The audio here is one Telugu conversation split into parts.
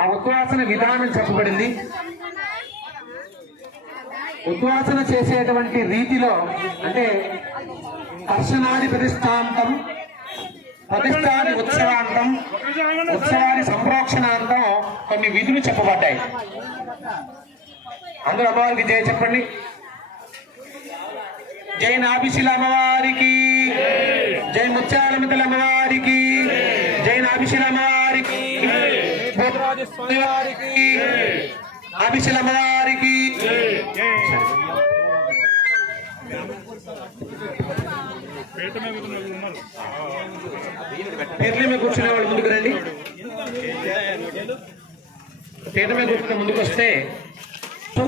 ఆ ఉద్వాసన విధానం చెప్పబడింది. ఉద్వాసన చేసేటువంటి రీతిలో అంటే దర్శనాది ప్రతిష్టాంతం, ప్రతిష్టాది ఉత్సవాంతం, ఉత్సవాది సంప్రోక్షణాంతం కొన్ని విధులు చెప్పబడ్డాయి. అందరూ అమ్మవారికి జయ చెప్పండి. జై నాభిశిల అమ్మవారికి, జై ముత్యాలమితల అమ్మవారికి, జై నాభిశిల అమ్మవారికి, నాభిశిల అమ్మవారికి. పీఠల మీద కూర్చునే వాళ్ళు ముందుకు రండి. పీఠ మీద కూర్చున్న ముందుకు వస్తే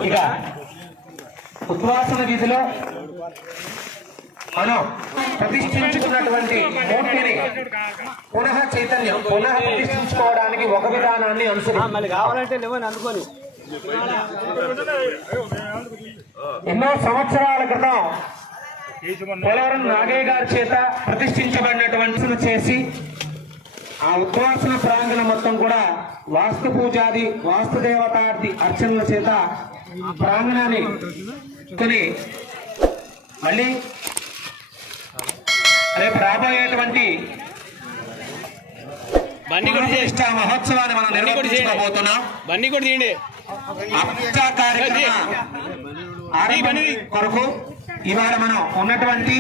ఇక ఉద్వాసన వీధిలో మనం ప్రతిష్ఠించుకున్నటువంటి మూర్తిని పునః చైతన్యం పునః ప్రతిష్ఠించుకోవడానికి ఒక విధానాన్ని అనుసరించి ఎన్నో సంవత్సరాల క్రితం పోలవరం నాగయ్య గారి చేత ప్రతిష్ఠించబడినటువంటి చేసి ఆ ఉద్వాసన ప్రాంగణం మొత్తం కూడా వాస్తు పూజాది వాస్తుదేవతాది అర్చనల చేత ప్రాంగణాన్ని కొని మళ్ళీ రేపు రాబోయేటువంటి ప్రతిష్ఠా మహోత్సవాన్ని మనం నిర్వహించుకోబోతున్నాం. కొరకు ఇవాళ మనం ఉన్నటువంటి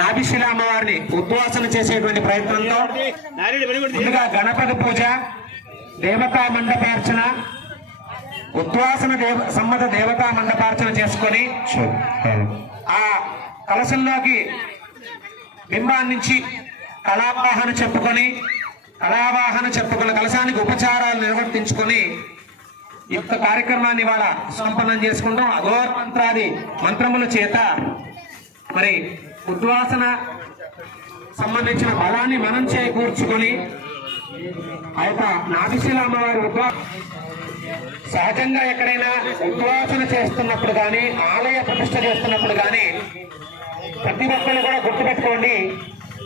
నాభిశిల అమ్మవారిని ఉద్వాసన చేసేటువంటి ప్రయత్నంలో ముందుగా గణపతి పూజ, దేవతా మండపార్చన, ఉద్వాసన సమ్మత దేవతా మండపార్చన చేసుకొని ఆ కలశంలోకి బింబాన్నించి కళావాహన చెప్పుకొని కలశానికి ఉపచారాలు నిర్వర్తించుకొని ఈ యొక్క కార్యక్రమాన్ని ఇవాళ సంపన్నం చేసుకుంటాం. అఘోర మంత్రాది మంత్రముల చేత మరి ఉద్వాసన సంబంధించిన బలాన్ని మనం చేకూర్చుకొని ఆ యొక్క నాభిశిల అమ్మవారి సహజంగా ఎక్కడైనా ఉద్వాసన చేస్తున్నప్పుడు కానీ ఆలయ ప్రతిష్ఠ చేస్తున్నప్పుడు కానీ ప్రతి ఒక్కరు కూడా గుర్తుపెట్టుకోండి,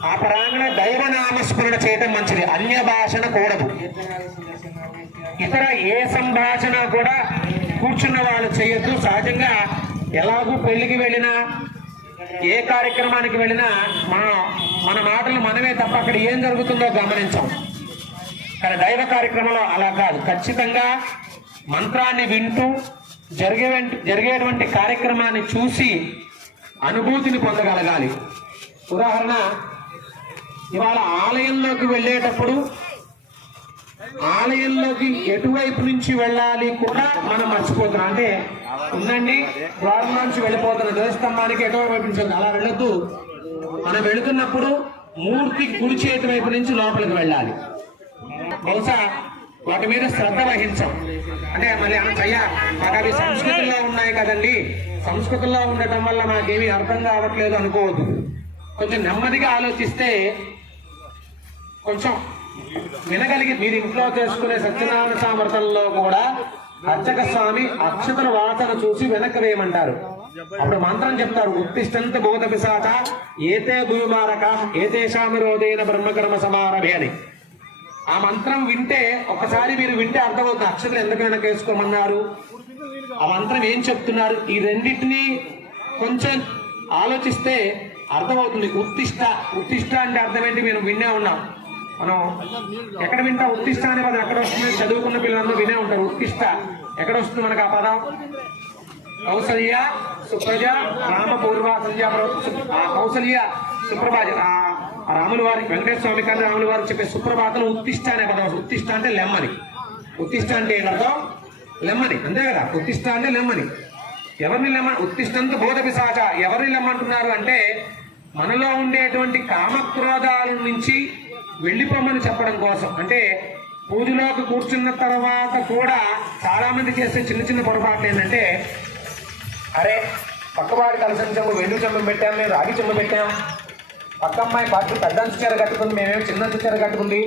ఆ ప్రాంగణ దైవనామస్మరణ చేయడం మంచిది. అన్య భాషణ కూడదు. ఇతర ఏ సంభాషణ కూడా కూర్చున్న వాళ్ళు చేయొద్దు. సహజంగా ఎలాగూ పెళ్లికి వెళ్ళినా ఏ కార్యక్రమానికి వెళ్ళినా మన మాటలు మనమే తప్ప అక్కడ ఏం జరుగుతుందో గమనించాం. కానీ దైవ కార్యక్రమంలో అలా కాదు. ఖచ్చితంగా మంత్రాన్ని వింటూ జరిగేటువంటి కార్యక్రమాన్ని చూసి అనుభూతిని పొందగలగాలి. ఉదాహరణ, ఇవాళ ఆలయంలోకి వెళ్ళేటప్పుడు ఆలయంలోకి ఎటువైపు నుంచి వెళ్ళాలి కూడా మనం మర్చిపోతున్నాం. అంటే ఉందండి ద్వారం నుంచి వెళ్ళిపోతున్న ధ్వజస్తంభానికి ఎటువైపు నుంచి అలా వెళ్ళొద్దు. మనం వెళుతున్నప్పుడు మూర్తి కుడి చేతి వైపు నుంచి లోపలికి వెళ్ళాలి. బహుశా వాటి మీద శ్రద్ధ వహించాం. అంటే మళ్ళీ అయ్యా మాకు అవి సంస్కృతిలో ఉన్నాయి కదండి, సంస్కృతిలో ఉండటం వల్ల మాకేమీ అర్థం కావట్లేదు అనుకోవద్దు. కొంచెం నెమ్మదిగా ఆలోచిస్తే కొంచెం వినగలిగి మీరు ఇంట్లో చేసుకునే సత్యనారాయణ సామర్థ్యంలో కూడా అర్చక స్వామి అక్షతల వాసన చూసి వెనక్కి వేయమంటారు. అప్పుడు మంత్రం చెప్తారు, ఉత్తిష్టంత బోధ పిశాచ ఏతే భూమారక ఏతేషామరోధేన బ్రహ్మకర్మ సమారభే అని. ఆ మంత్రం వింటే ఒకసారి మీరు వింటే అర్థమవుతుంది అక్షతలు ఎందుకు వెనక్కి వేసుకోమన్నారు, ఆ మంత్రం ఏం చెప్తున్నారు. ఈ రెండింటినీ కొంచెం ఆలోచిస్తే అర్థమవుతుంది. ఉత్తిష్ట అంటే అర్థం ఏంటి మీరు వినే ఉన్నాం. మనం ఎక్కడ వింటా ఉత్తిష్ట అనే పదం ఎక్కడ వస్తుంది? చదువుకున్న పిల్లలందరూ వినే ఉంటారు. ఉత్తిష్ట ఎక్కడ వస్తుంది మనకు ఆ పదం? కౌసల్య సుప్రజ రామ పూర్వ సంధ్యా కౌసల్య సుప్రభాజ రాముల వారి వెంకటేశ్వర స్వామి కానీ రాముల వారికి చెప్పే సుప్రభాతం ఉత్తిష్ట అనే పదం. ఉత్తిష్ట అంటే లెమ్మని. ఉత్తిష్ట అంటే ఏంటో లెమ్మని, అంతే కదా. ఉత్తిష్ట అంటే లెమ్మని. ఎవరిని ఉత్తిష్టంతో బోధ పిశాచ ఎవరిని లెమ్మంటున్నారు అంటే మనలో ఉండేటువంటి కామక్రోధాల నుంచి వెళ్ళిపోమని చెప్పడం కోసం. అంటే పూజలోకి కూర్చున్న తర్వాత కూడా చాలా మంది చేసే చిన్న చిన్న పొరపాట్లు ఏంటంటే, అరే పక్కవాడి కలసం చెంబు వెండి చెంబు పెట్టాం, మేము రాగి చెంబు పెట్టాం, పక్క అమ్మాయి పెద్ద చీర కట్టుకుంది, మేమేమో చిన్న చీర కట్టుకుంది,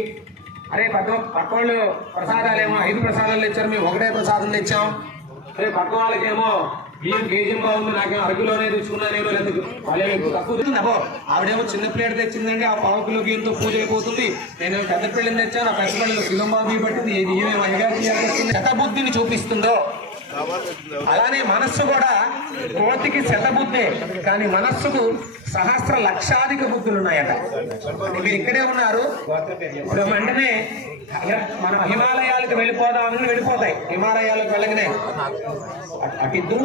అరే పక్క వాళ్ళు ప్రసాదాలేమో 5 ప్రసాదాలు తెచ్చారు, మేము ఒకటే ప్రసాదం తెచ్చాం, అరే పక్క వాళ్ళకేమో బియ్యం కేజీ బాగుంది, నాకు అరకులోనే తెచ్చుకున్నాను తక్కువ. ఆవిడేమో చిన్న ప్లేట్ తెచ్చిందండి, ఆ పావు కిలో బియ్యంతో పూజ అయిపోతుంది. నేను పెద్ద పిల్లని తెచ్చాను, ఆ పెద్ద పిల్లలు కిలో బియ్యం పట్టింది. ఏ బియ్యం శతబుద్ధిని చూపిస్తుందో అలానే మనస్సు కూడా కోతికి శతబుద్ధే, కానీ మనస్సుకు సహస్ర లక్షాధిక బుద్ధులు ఉన్నాయట. మీరు ఇక్కడే ఉన్నారు, ఇప్పుడు వెంటనే మనం హిమాలయాలకు వెళ్ళిపోదామని వెళ్ళిపోతాయి. హిమాలయాలకు వెళ్ళగానే అటు ఇద్దరు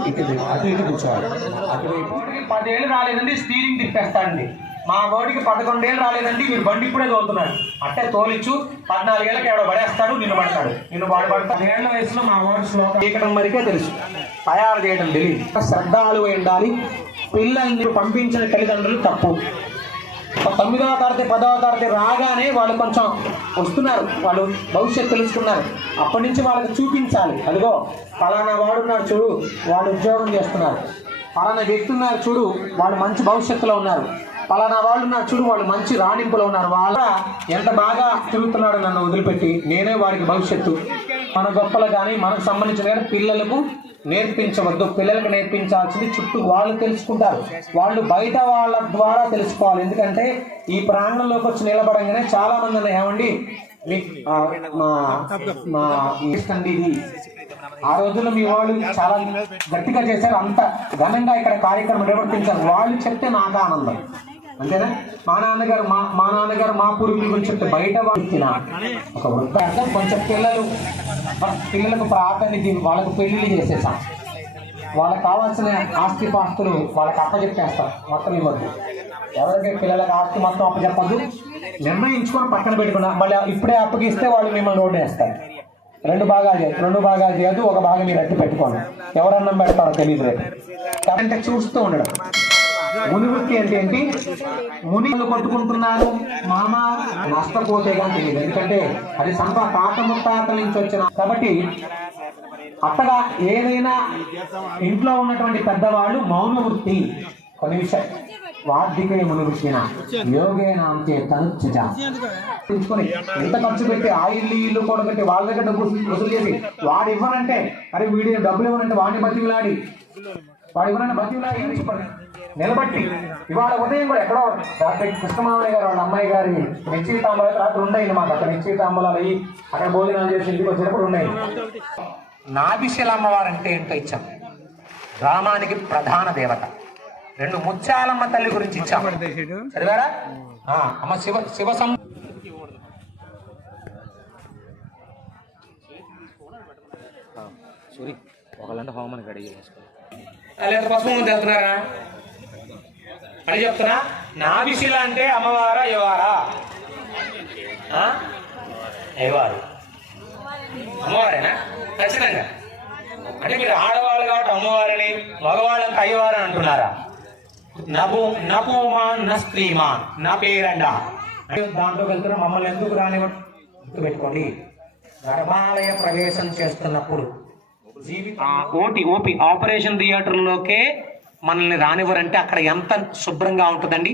అటు ఇటు కూర్చోవాలి. అటువైపు 10 ఏళ్ళు రాలేదండి, స్టీరింగ్ తిప్పేస్తాడండి. మా వాడికి 11 ఏళ్ళు రాలేదండి, మీరు బండి ఇప్పుడే తోలుతున్నాడు. అట్టే తోలిచ్చు 14 ఏళ్ళకి ఎవడో పడేస్తాడు, నిన్ను పడతాడు. నిన్ను వాడు పడతాడు. 10 ఏళ్ల వయసులో మా వాడు శ్లోకం చేయడం వరకే తెలుసు, తయారు చేయడం తెలియదు. శ్రద్ధాలు ఉండాలి. పిల్లల్ని పంపించిన తల్లిదండ్రులు తప్పు. 9వ తరగతి 10వ తరగతి రాగానే వాళ్ళు కొంచెం వస్తున్నారు, వాళ్ళు భవిష్యత్తు తెలుసుకున్నారు. అప్పటి నుంచి వాళ్ళకి చూపించాలి. అదిగో ఫలానా వాడున్నారు చూడు, వాళ్ళు ఉద్యోగం చేస్తున్నారు. ఫలానా వ్యక్తి ఉన్నారు చూడు, వాళ్ళు మంచి భవిష్యత్తులో ఉన్నారు. పలానా వాళ్ళు ఉన్నారు చూడు, వాళ్ళు మంచి రాణింపులో ఉన్నారు. వాళ్ళ ఎంత బాగా తిరుగుతున్నాడు నన్ను వదిలిపెట్టి, నేనే వారికి భవిష్యత్తు. మన గొప్పలు కానీ మనకు సంబంధించిన కానీ పిల్లలకు నేర్పించవద్దు. పిల్లలకు నేర్పించాల్సింది చుట్టూ వాళ్ళు తెలుసుకుంటారు. వాళ్ళు బయట వాళ్ళ ద్వారా తెలుసుకోవాలి. ఎందుకంటే ఈ ప్రాంగణంలోకి వచ్చి నిలబడంగానే చాలా మంది ఉన్నాయి, ఏమండి మా ఇష్టండి ఇది. ఆ రోజుల్లో మీ వాళ్ళు చాలా గట్టిగా చేశారు, అంత ఘనంగా ఇక్కడ కార్యక్రమం నిర్వర్తించారు. వాళ్ళు చెప్తే నాకు ఆనందం, అంతేనా? మా నాన్నగారు మా పూర్వీకుల గురించి చెప్తే బయట వచ్చిన ఒక వృత్తార్థం. కొంచెం పిల్లలకు ప్రార్థనకి వాళ్ళకు పెళ్లిళ్ళు చేసేసాం. వాళ్ళకి కావాల్సిన ఆస్తిపాస్తులు వాళ్ళకి అప్పచెప్పేస్తాం, మొత్తం ఇవ్వద్దు. ఎవరికి పిల్లలకు ఆస్తి మొత్తం అప్పచెప్పద్దు, నిర్ణయించుకొని పక్కన పెట్టుకున్నా. మళ్ళీ ఇప్పుడే అప్పగిస్తే వాళ్ళు మిమ్మల్ని రోడ్డు వేస్తారు. 2 భాగాలు చేయదు, ఒక భాగం మీరు అట్టి పెట్టుకోండి. ఎవరన్నం పెడతారో తెలియదు రేపు. అంటే చూస్తూ ఉండడం. ముని వృత్తి అంటే ఏంటి? మునిలు కొట్టుకుంటున్నారు, మామ నష్టపోతే కానీ తెలియదు. ఎందుకంటే అది తాత ముత్తాతల నుంచి వచ్చిన కాబట్టి. అత్తగా ఏదైనా ఇంట్లో ఉన్నటువంటి పెద్దవాళ్ళు మౌన వృత్తి. కొన్ని విషయాలు వార్ధికే ముని వృత్తిన యోగేనా అంతే తనుకొని ఎంత ఖర్చు పెట్టి ఆ ఇల్లు కూడా పెట్టి వాళ్ళ దగ్గర డబ్బు వసూలు చేసి వాడు ఇవ్వనంటే, అరే వీడి డబ్బులు ఇవ్వనంటే వాడిని బతికిలాడి నిలబట్టి ఇవాళ ఉదయం కూడా ఎక్కడో రాత్రి కృష్ణమామయ్య గారు వాళ్ళ అమ్మాయి గారి నిశ్చిత తాంబూలాలు రాత్రి ఉండేది. మాకు అక్కడ నిశ్చిత తాంబూలాలు అయ్యి అక్కడ భోజనాలు చేసి ఇంటికి వచ్చినప్పుడు ఉన్నాయి. నాభిశల అమ్మవారు అంటే ఏంటో ఇచ్చాం. గ్రామానికి ప్రధాన దేవత. 2 ముత్యాలమ్మ తల్లి గురించి ఇచ్చాం, చదివారా? అమ్మ శివ ఒకళ్ళంటే హోమానికి అడిగి పసుపు వెళ్తున్నారా అని చెప్తున్నా. నాభిశిల అంటే అమ్మవారా అయ్యవారా? అయ్యవారు అమ్మవారేనా? ఖచ్చితంగా. అంటే మీరు ఆడవాళ్ళు కాబట్టి అమ్మవారిని, మగవాళ్ళంతా అయ్యవారని అంటున్నారా? నపుమాన్ నా స్త్రీమాన్ నా పేరండ దాంట్లో వెళ్తున్నా. మమ్మల్ని ఎందుకు రానివ్వండి, గుర్తుపెట్టుకోండి. గర్భాలయ ప్రవేశం చేస్తున్నప్పుడు ఓపీ ఆపరేషన్ థియేటర్లోకే మనల్ని రానివ్వరంటే అక్కడ ఎంత శుభ్రంగా ఉంటుందండి.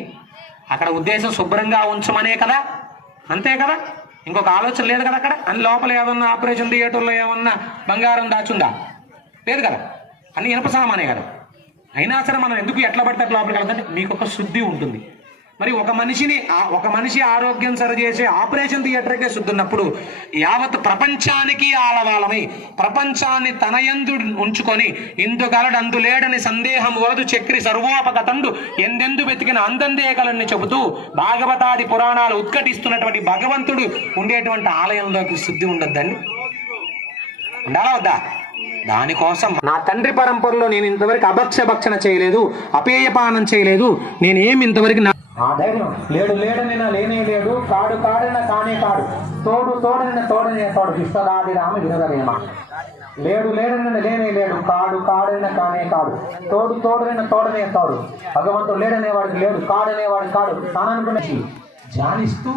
అక్కడ ఉద్దేశం శుభ్రంగా ఉంచమనే కదా, అంతే కదా, ఇంకొక ఆలోచన లేదు కదా. అక్కడ అన్ని లోపల ఏమన్నా ఆపరేషన్ థియేటర్లో ఏమన్నా బంగారం దాచుందా? లేదు కదా, అన్ని ఇనప సామానే కదా. అయినా సరే మనం ఎందుకు ఎట్లా పడితే లోపలికి వెళ్తుంటే మీకు ఒక శుద్ధి ఉంటుంది. మరి ఒక మనిషి ఆరోగ్యం సరిచేసే ఆపరేషన్ థియేటర్కే శుద్ధి ఉన్నప్పుడు యావత్ ప్రపంచానికి ఆలవాలమై ప్రపంచాన్ని తనయందు ఉంచుకొని ఇందుగలడు అందులేడని సందేహం వరదు చక్రి సర్వోపగతండు ఎందెందు వెతికిన అందందే కలని చెబుతూ భాగవతాది పురాణాలు ఉద్ఘటిస్తున్నటువంటి భగవంతుడు ఉండేటువంటి ఆలయంలోకి శుద్ధి ఉండద్దండి. ఉండాలా వద్దా? దానికోసం నా తండ్రి పరంపరలో నేను ఇంతవరకు అభక్షణ చేయలేదు, అపేయపానం చేయలేదు. నేనేమి ఇంతవరకు లేడనినా లేనే లేడు, కాడు కాడిన కానే కాడు, తోడనిన తోడనే తోడు విశ్వదాది రామ వినదరేమ. లేడనిన లేనే లేడు, కాడు కాడిన కానే కాడు, తోడనిన తోడనే తోడు. భగవంతుడు లేడనేవాడికి లేడు, కాడనేవాడు కాడు. తాననుకునే ధ్యానిస్తూ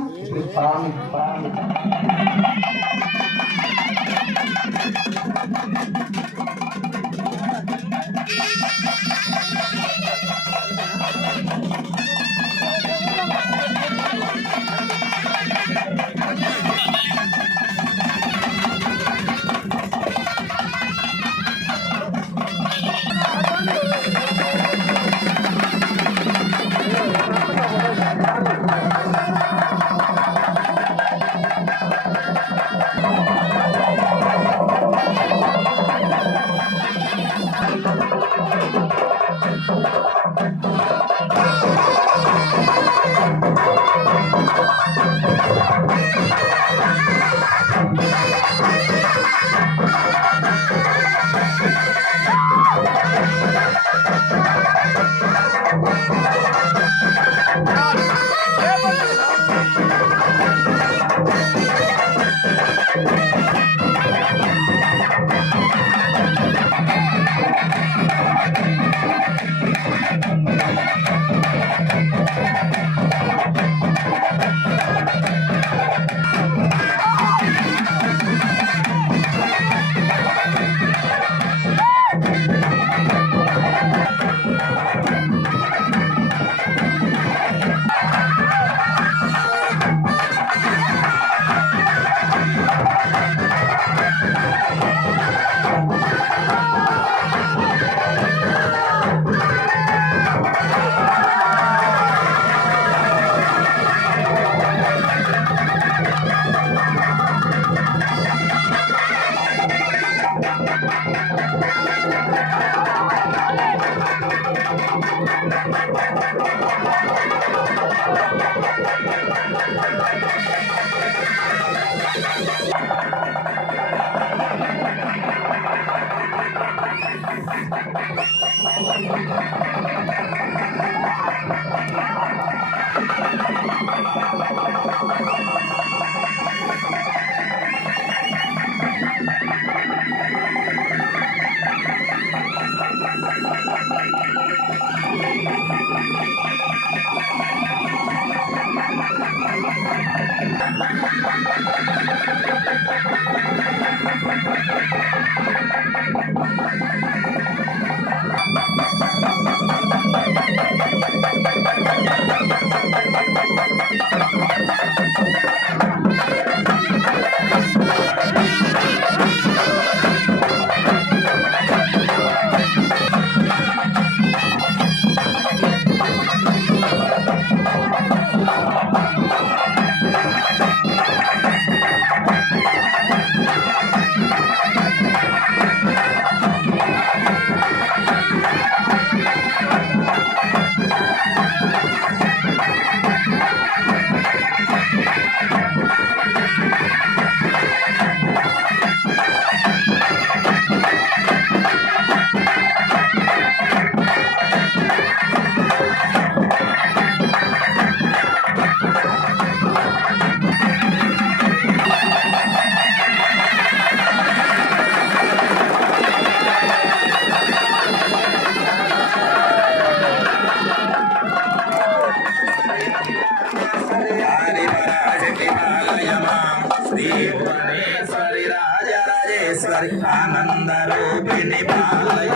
ఆనంద రూపిణి పాలయ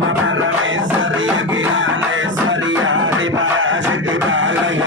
పరమేశ్వరి అఖిలాండేశ్వరి ఆది పరాశక్తి పాలయ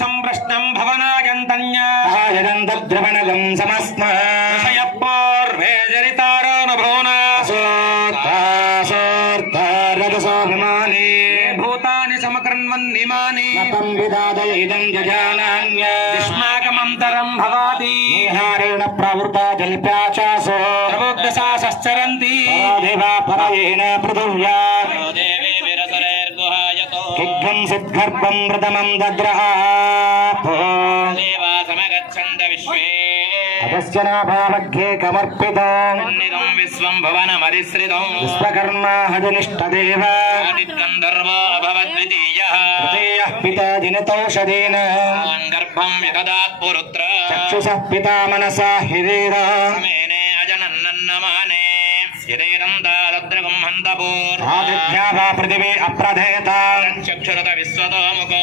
సంప్రశ్నం భవనాయంతన్యాయదంతద్రవణగం సమస్మ పూర్వే జరితారోనభూనాసోర్తారదసోభిమాని భూతాని సమకృన్వన్నిమాని విదాదయిదం జజానాన్యస్మాకమంతరం భవాతి హారేణ ప్రవృతా జల్ప్యాచాసో ప్రబుద్ధసాశ్చరంతి దేవా పరయేణ పృథివ్యా కిగ్గం సిద్గర్భం మృతమం దద్రహాపో దేవా సమగచ్చంద విశ్వే అగస్త్యనాభావగ్గే కమర్పితం విశ్వం భవనమరిశ్రితం విశ్వకర్మా హజనిష్టదేవ ఆదిత్యందర్వో అభవద్వితీయః తృతీయః పితా జనితౌషధేన గర్భం విదదాత్ పురుత్ర చక్షుషః పితా మనసా హిరీరా సమేనే అజనన్నన్నమానే యదేనందాదద్రగం హంతపూర్ ఆదిత్యాభా పృథివీ అప్రధేత చక్షురత విశ్వతోముఖో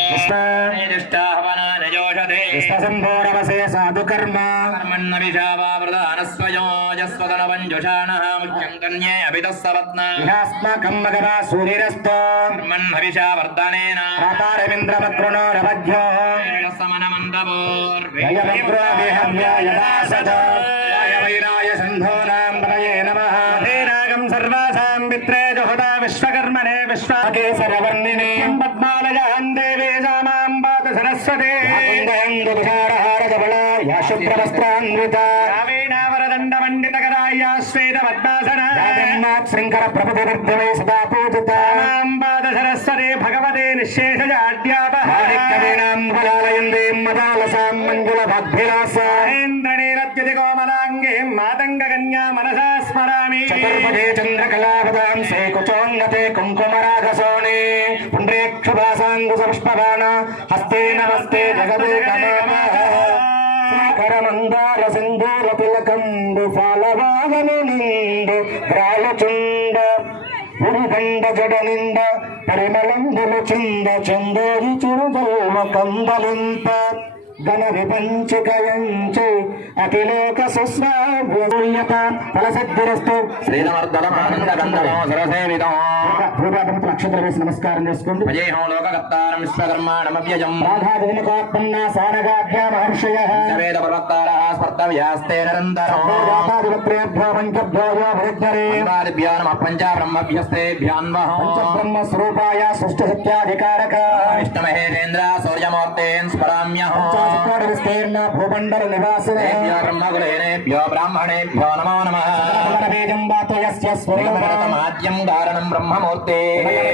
నిష్టాహవనాని జోషధే విశ్వసంభోరవసే సాధుకర్మ కర్మన్నవిషావా ప్రధానస్వయో జస్వదనవంజుషాణః ముఖ్యం కన్యే అభితస్సవత్న విహాస్మాకం మగవా సూరిరస్తో కర్మన్నవిషా వర్ధనేన ప్రాతారవింద్రమగ్రుణో రవధ్యో సమనమందపూర్ వ్యయమగ్రో విహవ్యాయదాసద వైరాయ సంధోనాం ప్రయే నమః सर्वासां मित्रे जुहुदा विश्वकर्मणे विश्वाकेशरवर्णिने पद्मालयां देवे सामाम्बात सरस्वते इंदुषारहारधवला या शुभ्रवस्त्रान्विता या वीणावरदण्डमण्डितकराया श्वेतपद्मासना या ब्रह्मात् शृङ्खलप्रभुतिर्धवे सदा पूजिता सामाम्बात सरस्वते भगवते निःशेषजाड्यापः माणिक्यवीणां फलालयन्तीं मदालसां मञ्जुलभग्भिलासा इन्द्रणीरत्यतिकोमलाङ्गीं मातङ्गकन्या मनसा स्मरामि चतुर्पदे चन्द्रकलापदां से कुचोन्नते कुङ्कुमरागसोणे पुण्ड्रेक्षुभासाङ्गुसपुष्पबाण हस्ते नमस्ते जगदे कमः करमन्दार सिन्दूर तिलकं फालवाहनुनिंद प्रालचुंड उरुगंड जडनिंद परिमलंबुल चंद चंदोरि चिरुजल्म कंदलिंप गण विपंचकयंचे अतिलोक सुश्राव्यता फलसिद्धिरस्तु శ్రీనమర్దనమానందగంధమో సరసేవితం భూపాదంతో అక్షంతలు వేసి నమస్కారం చేసుకోండి అజేహో లోకకర్తారం విశ్వకర్మాణమవ్యజం రాధాదేనకోత్పన్నా సానగాభ్యా మహర్షయః వేద పర్వతారః స్పర్ధవ్యాస్తే నిరంతరం జాతాదివత్రేభ్యో పంచభ్యో యో భృజ్ఞరే వాదిభ్యో నమః పంచాబ్రహ్మభ్యస్తేభ్యాన్మః పంచబ్రహ్మ స్వరూపాయ సృష్టి సత్యాధికారక విష్ణుమహేంద్ర సూర్యమూర్తేన్ స్మరామ్యహం విస్తీర్ణ భూమండల నివాసినేభ్యో బ్రహ్మగులేనేభ్యో బ్రాహ్మణేభ్యో నమో నమః వేదం వాతయస్య స్వరూపమాద్యం కారణం బ్రహ్మమూర్తే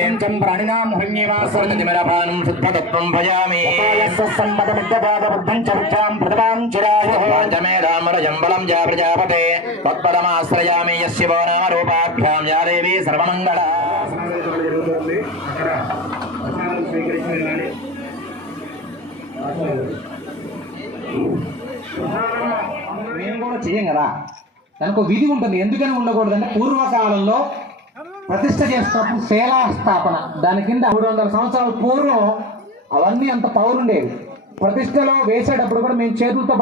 పంచం ప్రాణినాం హృన్యవాసర్తిమరపానం శుద్ధతత్వం భజామి యస్య సంపదమిద్దపాద బుద్ధం చ విద్యాం ప్రతిభాం చిరాయు పంచమేధామరజం బలం జా ప్రజాపతే తత్పదమాశ్రయామి యస్య వో నామ రూపాభ్యాం యా దేవీ సర్వమంగళ మేము కూడా చెయ్యం కదా, దానికి ఒక విధి ఉంటుంది. ఎందుకని ఉండకూడదంటే పూర్వకాలంలో ప్రతిష్ట చేసినప్పుడు శేలాస్థాపన, దాని కింద 300 సంవత్సరాల పూర్వం అవన్నీ అంత పౌరుండేవి. ప్రతిష్టలో వేసేటప్పుడు కూడా మేము చేతులతో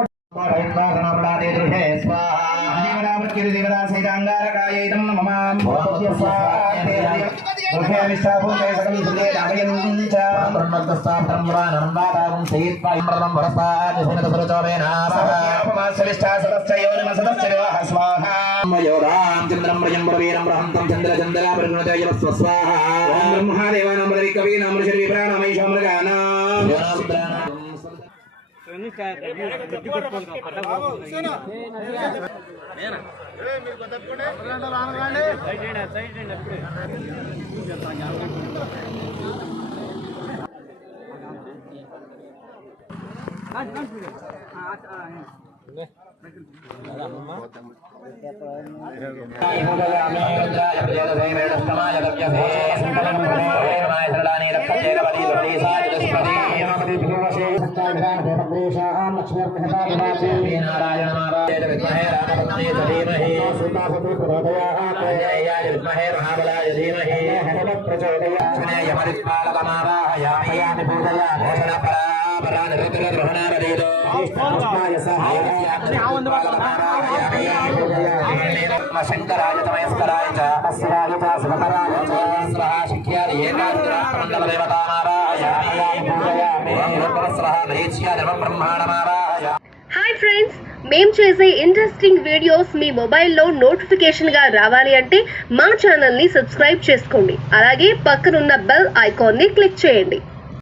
శంకరాయ తమయస్కరాయ చ అస్రాయ చ శివకరాయ చ స్రహ శిఖ్యాయ ఏకాగ్రామండల దేవతానారాయ ఓం లోకవస్రహ మరీచ్య ధర్మ బ్రహ్మాణమారాయ. హాయ్ ఫ్రెండ్స్, మేము చేసే ఇంట్రెస్టింగ్ వీడియోస్ మీ మొబైల్లో నోటిఫికేషన్గా రావాలి అంటే మా ఛానల్ని సబ్స్క్రైబ్ చేసుకోండి. అలాగే పక్కనున్న బెల్ ఐకాన్ని క్లిక్ చేయండి.